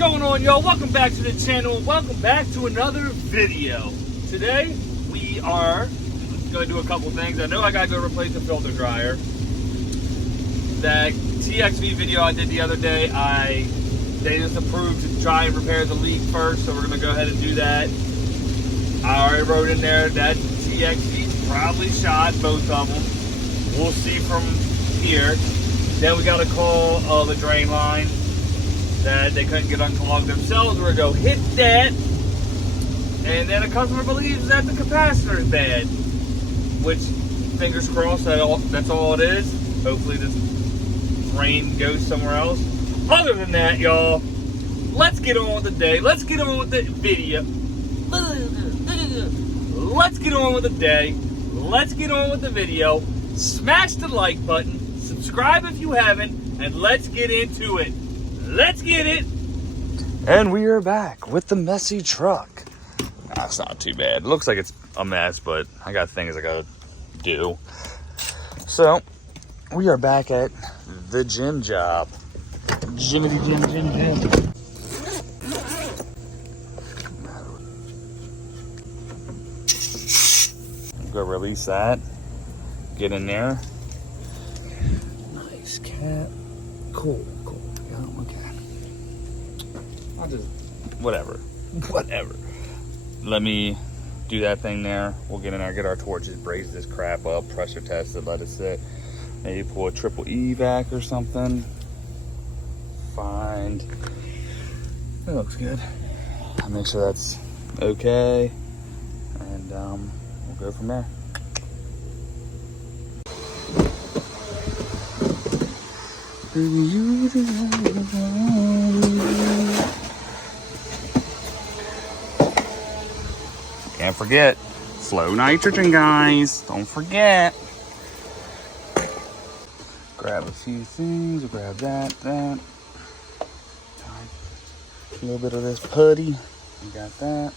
going on, y'all? Welcome back to the channel. Welcome back to another video. Today we are going to do a couple things. I know I gotta go replace the filter dryer. That TXV video I did the other day, they just approved to try and repair the leak first, so we're gonna go ahead and do that. I already wrote in there that TXV probably shot both of them. We'll see from here. Then we got to call the drain line that they couldn't get unclogged themselves. We're gonna go hit that, and then a customer believes that the capacitor is bad, which fingers crossed that's all it is. Hopefully this rain goes somewhere else. Other than that, y'all, let's get on with the day. Let's get on with the video. Let's get on with the day. Let's get on with the video. Smash the like button. Subscribe if you haven't, and let's get into it. Let's get it. And we are back with the messy truck. That's not too bad. It looks like it's a mess, but I got things I gotta do. So we are back at the gym job. Jimmy Jim. Go release that. Get in there. Nice cat. Cool. Yeah, okay. I'll just whatever. Let me do that thing there. We'll get in there, get our torches, braze this crap up, pressure test it, let it sit. Maybe pull a triple EVAC or something. Find. It looks good. I'll make sure that's okay, and we'll go from there. Can't forget, slow nitrogen, guys. Don't forget. Grab a few things. We'll grab that. A little bit of this putty. We got that.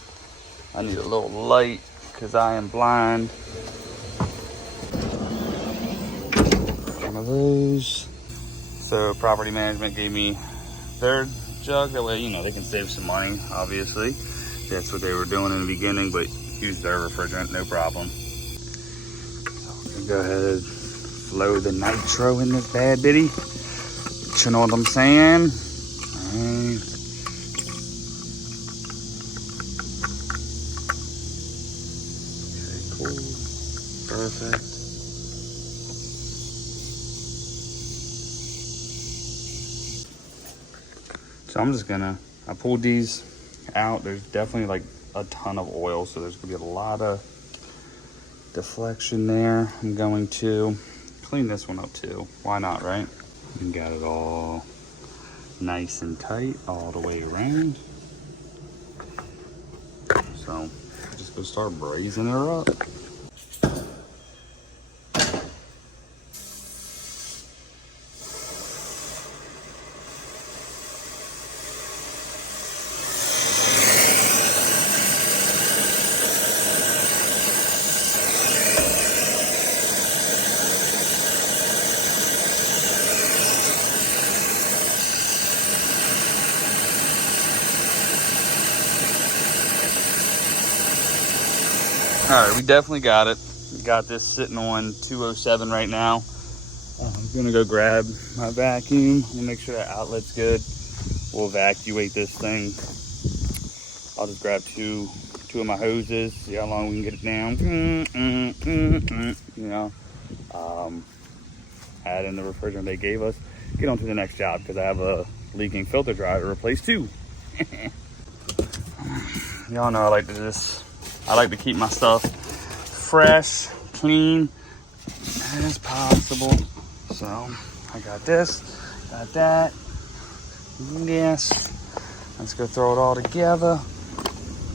I need a little light because I am blind. One of those. So property management gave me their jug. That way, they can save some money, obviously. That's what they were doing in the beginning, but use their refrigerant, no problem. So go ahead, flow the nitro in this bad bitty. You know what I'm saying? All right. Okay, cool. Perfect. So I'm just gonna, I pulled these out. There's definitely like a ton of oil, so there's gonna be a lot of deflection there. I'm going to clean this one up too. Why not, right? And got it all nice and tight all the way around. So just gonna start brazing her up. All right, we definitely got it. We got this sitting on 207 right now. I'm gonna go grab my vacuum. We'll make sure that outlet's good. We'll evacuate this thing. I'll just grab two of my hoses, see how long we can get it down. Add in the refrigerant they gave us. Get on to the next job because I have a leaking filter dryer to replace too. Y'all know I like to keep my stuff fresh, clean as possible. So I got this, got that. Yes. Let's go throw it all together.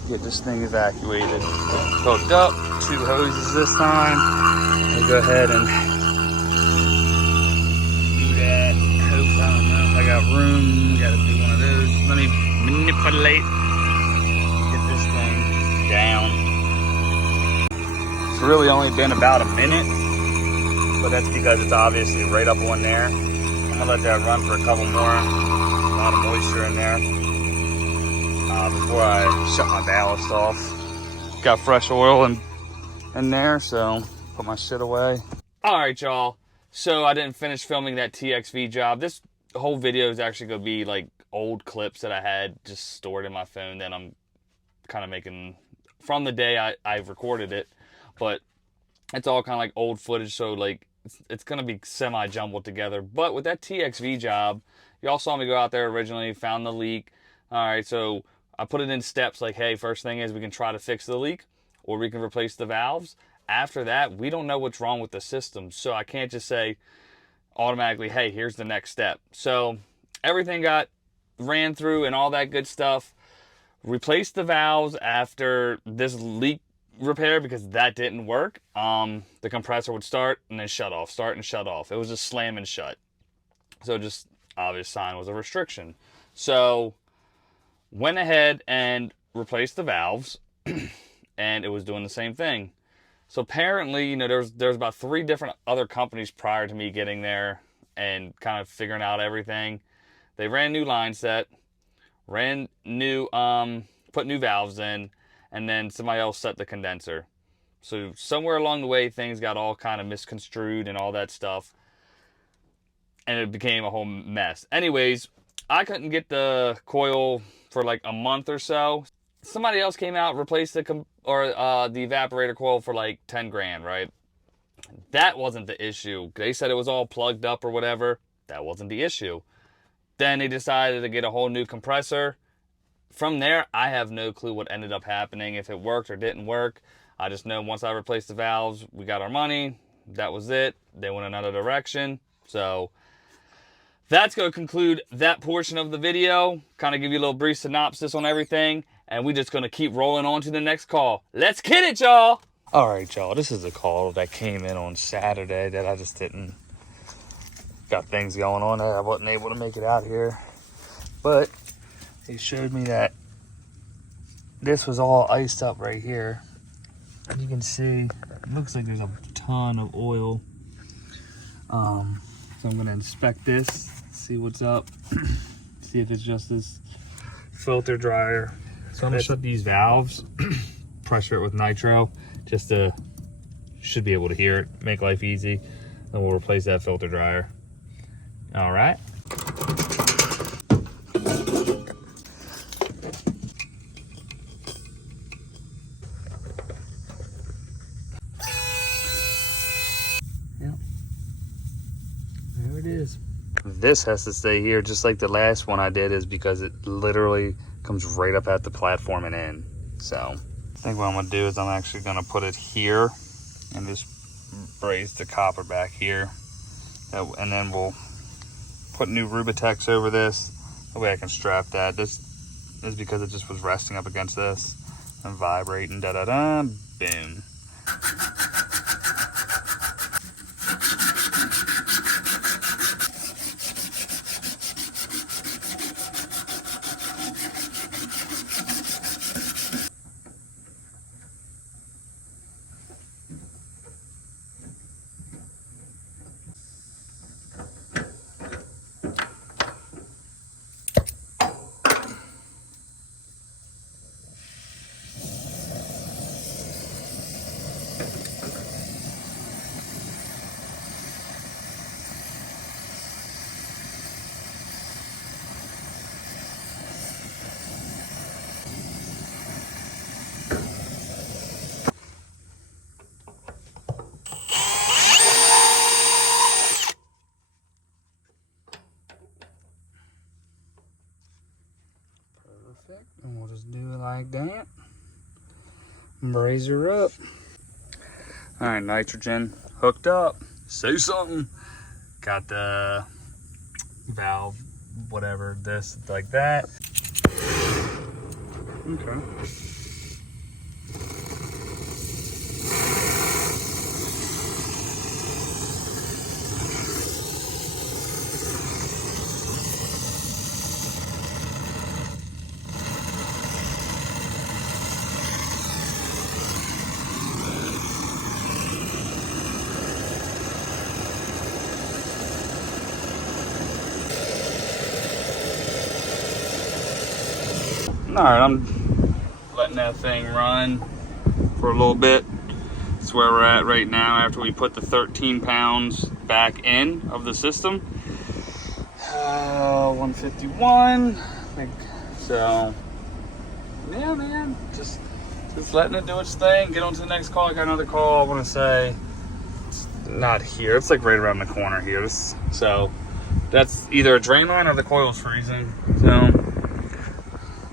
Get this thing evacuated. Hooked up, 2 hoses this time. We'll go ahead and do that. Hope, I don't know if I got room. Gotta do one of those. Let me manipulate. Get this thing down. It's really only been about a minute, but that's because it's obviously right up on there. I'm gonna let that run for a couple more. A lot of moisture in there. before I shut my ballast off. Got fresh oil in there, so put my shit away. All right, y'all. So I didn't finish filming that TXV job. This whole video is actually going to be like old clips that I had just stored in my phone that I'm kind of making from the day I recorded it. But it's all kind of like old footage, so like it's going to be semi-jumbled together. But with that TXV job, y'all saw me go out there originally, found the leak. All right, so I put it in steps like, hey, first thing is we can try to fix the leak or we can replace the valves. After that, we don't know what's wrong with the system, so I can't just say automatically, hey, here's the next step. So everything got ran through and all that good stuff. Replaced the valves after this leak repair because that didn't work. The compressor would start and then shut off, start and shut off. It was just slam and shut. So just obvious sign was a restriction. So went ahead and replaced the valves and it was doing the same thing. So apparently, you know, there's about 3 different other companies prior to me getting there and kind of figuring out everything. They ran new line set, ran new, put new valves in, and then somebody else set the condenser. So somewhere along the way, things got all kind of misconstrued and all that stuff. And it became a whole mess. Anyways, I couldn't get the coil for like a month or so. Somebody else came out, replaced the evaporator coil for like 10 grand, right? That wasn't the issue. They said it was all plugged up or whatever. That wasn't the issue. Then they decided to get a whole new compressor. From there, I have no clue what ended up happening, if it worked or didn't work. I just know once I replaced the valves, we got our money. That was it. They went another direction. So that's going to conclude that portion of the video. Kind of give you a little brief synopsis on everything. And we're just going to keep rolling on to the next call. Let's get it, y'all. All right, y'all. This is a call that came in on Saturday that I just didn't. Got things going on there. I wasn't able to make it out here. But they showed me that this was all iced up right here. You can see, it looks like there's a ton of oil. So I'm going to inspect this, see what's up, see if it's just this filter dryer. So I'm going to shut these valves, pressure it with nitro, just to, should be able to hear it, make life easy. Then we'll replace that filter dryer. All right. Yep. There it is. This has to stay here just like the last one I did, is because it literally comes right up at the platform and in. So I think what I'm gonna do is I'm actually gonna put it here and just braze the copper back here. And then we'll put new Rubitex over this. That way I can strap that. This is because it just was resting up against this and vibrating, da-da-da, boom. And we'll just do it like that. Braze her up. All right, nitrogen hooked up. Say something. Got the valve, whatever, this, like that. Okay. Alright, I'm letting that thing run for a little bit. That's where we're at right now after we put the 13 pounds back in of the system. 151. I think so. Yeah, man. Just letting it do its thing. Get on to the next call. I got another call. I want to say it's not here. It's like right around the corner here. So that's either a drain line or the coil's freezing. So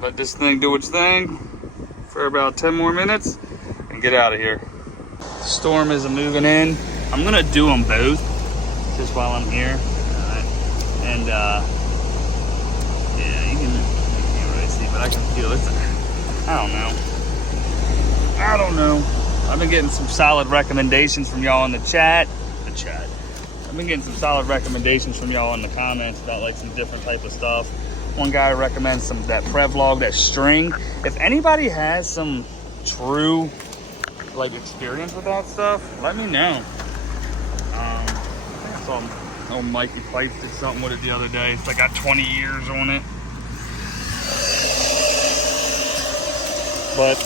let this thing do its thing for about 10 more minutes and get out of here. The storm is moving in. I'm gonna do them both just while I'm here. And yeah, you can't really see, but I can feel it. I don't know. I've been getting some solid recommendations from y'all in the chat. I've been getting some solid recommendations from y'all in the comments about like some different type of stuff. One guy recommends that Prevlog, that string. If anybody has some true like experience with that stuff, let me know. I saw Mikey Pipes did something with it the other day. It's like got 20 years on it. But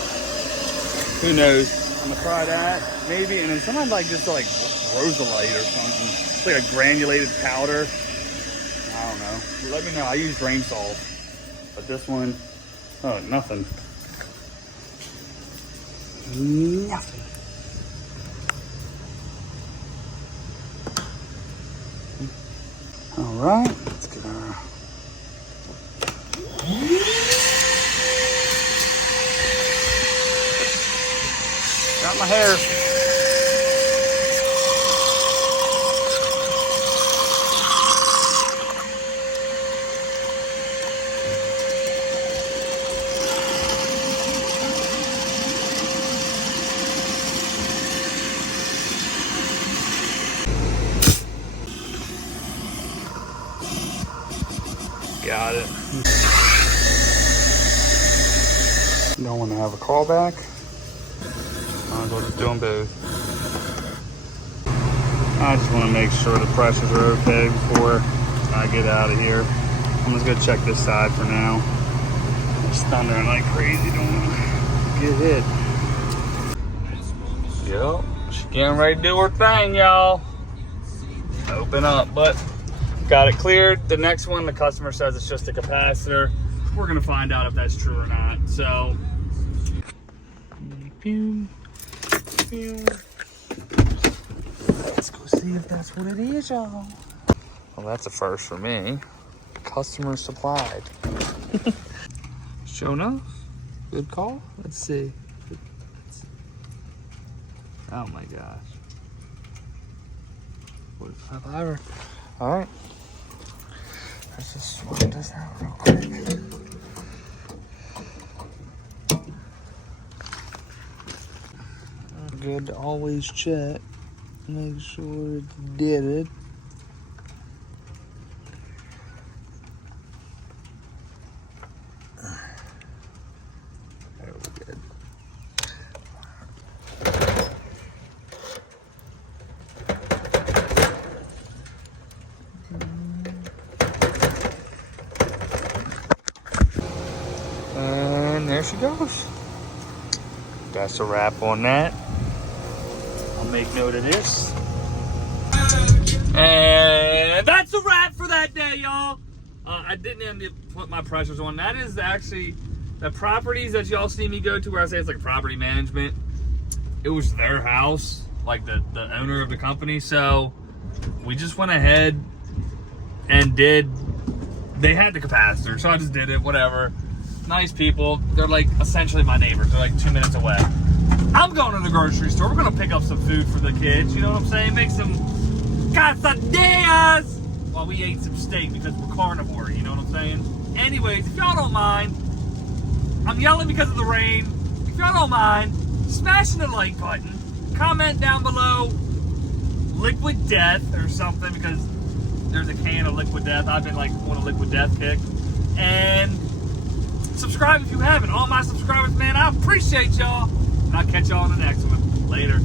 who knows? I'm gonna try that maybe, and then sometimes like just like rosalite or something. It's like a granulated powder. I don't know. Let me know. I use grain salt, but this one, oh, nothing. Nothing. All right, let's get our. Got my hair. Got it. Don't want to have a callback. Might as well just do them both. I just want to make sure the pressures are okay before I get out of here. I'm just gonna check this side for now. It's thundering like crazy. Don't want to get hit. Yep, she's getting ready to do her thing, y'all. Open up, but got it cleared. The next one, the customer says it's just a capacitor. We're gonna find out if that's true or not. So, let's go see if that's what it is, y'all. Well, that's a first for me. Customer supplied. Show enough. Good call. Let's see. Oh my gosh. 45 hour. All right. Let's just swap this out real quick. Good to always check. Make sure it did it. There we go. And there she goes. That's a wrap on that. I'll make note of this. And that's a wrap for that day, y'all. I didn't end up put my pressures on. That is actually the properties that y'all see me go to where I say it's like property management. It was their house, like the owner of the company. So we just went ahead and they had the capacitor. So I just did it, whatever. Nice people. They're like essentially my neighbors. They're like 2 minutes away. I'm going to the grocery store. We're going to pick up some food for the kids. You know what I'm saying? Make some quesadillas while we ate some steak because we're carnivore. You know what I'm saying? Anyways, if y'all don't mind, I'm yelling because of the rain. If y'all don't mind, smashing the like button. Comment down below liquid death or something because there's a can of liquid death. I've been like on a liquid death kick. And subscribe if you haven't. All my subscribers, man, I appreciate y'all. And I'll catch y'all on the next one. Later.